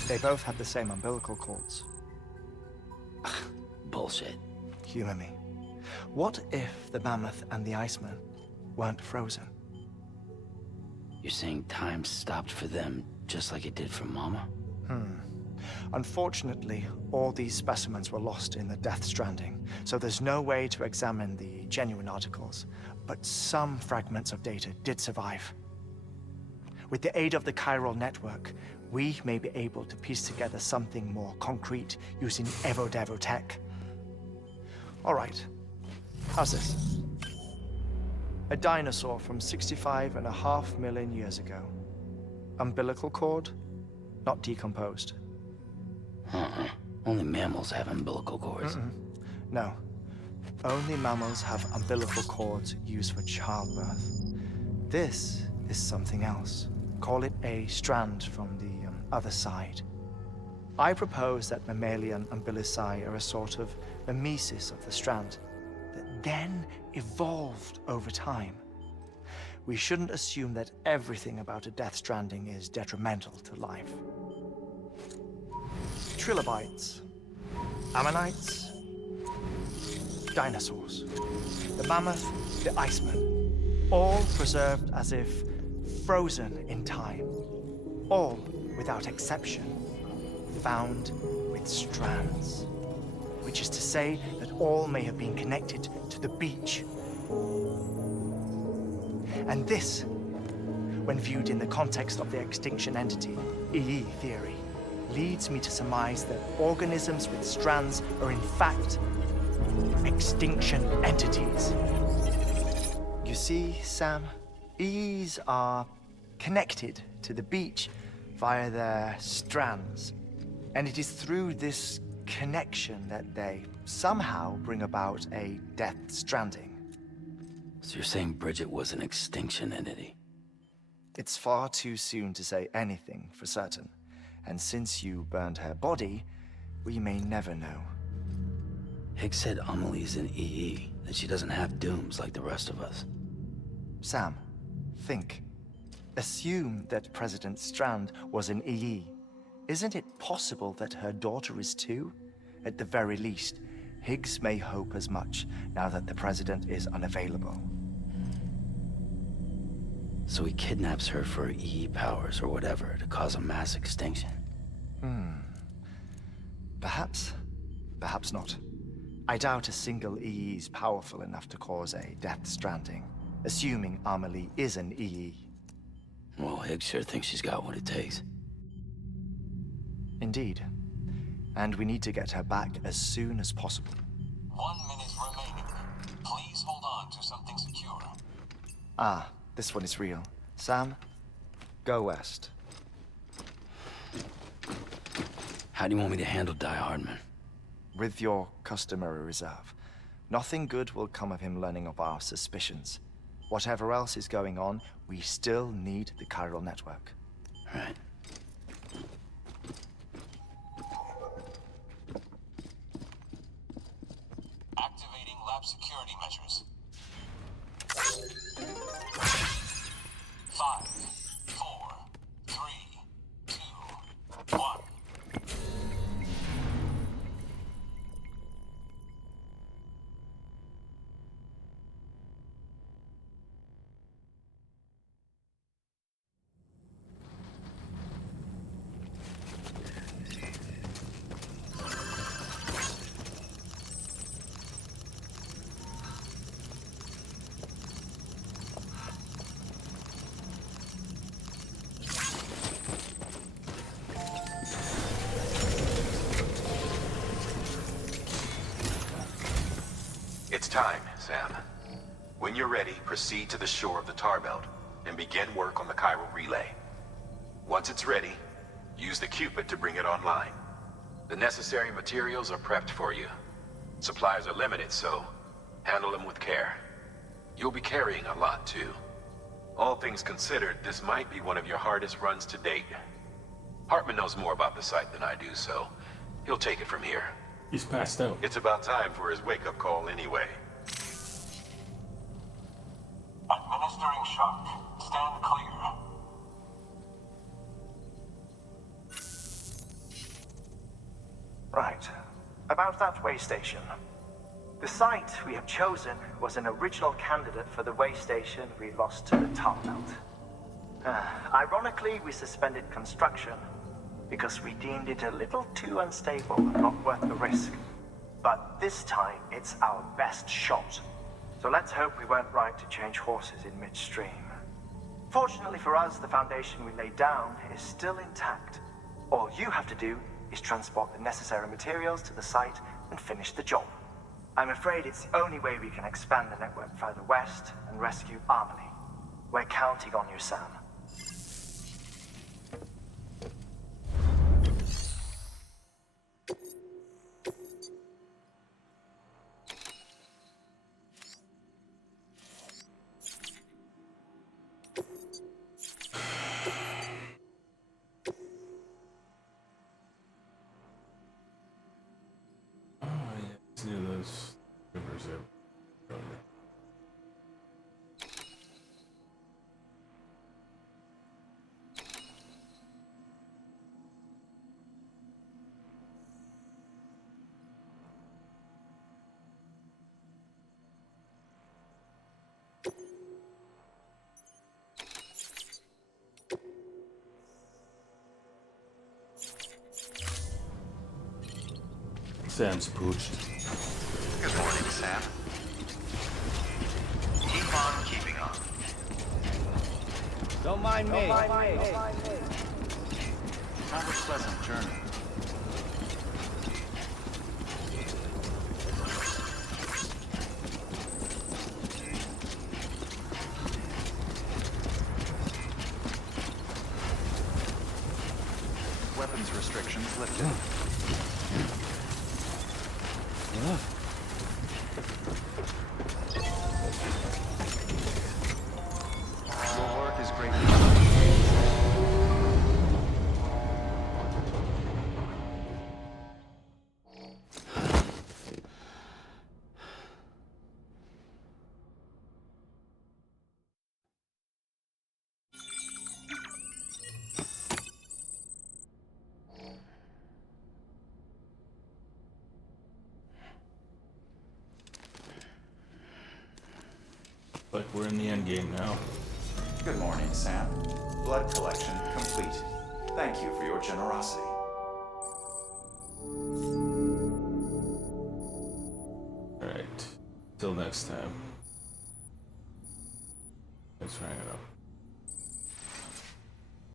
They both had the same umbilical cords. Bullshit. Humor me. What if the mammoth and the Iceman weren't frozen? You're saying time stopped for them just like it did for Mama? Unfortunately, all these specimens were lost in the Death Stranding, so there's no way to examine the genuine articles, but some fragments of data did survive. With the aid of the chiral network, we may be able to piece together something more concrete using Evo-Devo tech. All right, how's this? A dinosaur from 65.5 million years ago. Umbilical cord, not decomposed. Only mammals have umbilical cords. No. Only mammals have umbilical cords used for childbirth. This is something else. Call it a strand from the other side. I propose that mammalian umbilici are a sort of mimesis of the strand that then evolved over time. We shouldn't assume that everything about a death stranding is detrimental to life. Trilobites, ammonites, dinosaurs, the mammoth, the iceman, all preserved as if frozen in time, all without exception, found with strands, which is to say that all may have been connected to the beach. And this, when viewed in the context of the extinction entity, EE theory, leads me to surmise that organisms with strands are in fact extinction entities. You see, Sam, EEs are connected to the beach via their strands. And it is through this connection that they somehow bring about a death stranding. So you're saying Bridget was an extinction entity? It's far too soon to say anything for certain. And since you burned her body, we may never know. Higgs said Amelie's an EE, that she doesn't have dooms like the rest of us. Sam, think. Assume that President Strand was an EE. Isn't it possible that her daughter is too? At the very least, Higgs may hope as much now that the President is unavailable. So he kidnaps her for EE powers or whatever to cause a mass extinction. Perhaps. Perhaps not. I doubt a single EE is powerful enough to cause a death stranding, assuming Amelie is an EE. Well, Higgs sure thinks she's got what it takes. Indeed. And we need to get her back as soon as possible. 1 minute remaining. Please hold on to something secure. Ah, this one is real. Sam, go west. How do you want me to handle Die Hardman? With your customary reserve. Nothing good will come of him learning of our suspicions. Whatever else is going on, we still need the chiral network. Right. Activating lab security measures. 5, 4, 3, 2, 1. It's time, Sam. When you're ready, proceed to the shore of the tar belt and begin work on the chiral relay. Once it's ready, use the Cupid to bring it online. The necessary materials are prepped for you. Supplies are limited, so handle them with care. You'll be carrying a lot, too. All things considered, this might be one of your hardest runs to date. Hartman knows more about the site than I do, so he'll take it from here. He's passed out. It's about time for his wake-up call anyway. Administering shock. Stand clear. Right. About that way station. The site we have chosen was an original candidate for the way station we lost to the tar belt. Ironically, we suspended construction because we deemed it a little too unstable and not worth the risk. But this time, it's our best shot. So let's hope we weren't right to change horses in midstream. Fortunately for us, the foundation we laid down is still intact. All you have to do is transport the necessary materials to the site and finish the job. I'm afraid it's the only way we can expand the network further west and rescue Amelie. We're counting on you, Sam. Where's it? Sam's pooched. Good morning, Sam. Keep on keeping on. Don't mind me. Have a pleasant journey. Weapons restrictions lifted. Your work is greatly appreciated. Like we're in the end game now. Good morning, Sam. Blood collection complete. Thank you for your generosity. Alright. Till next time. Let's hang it up.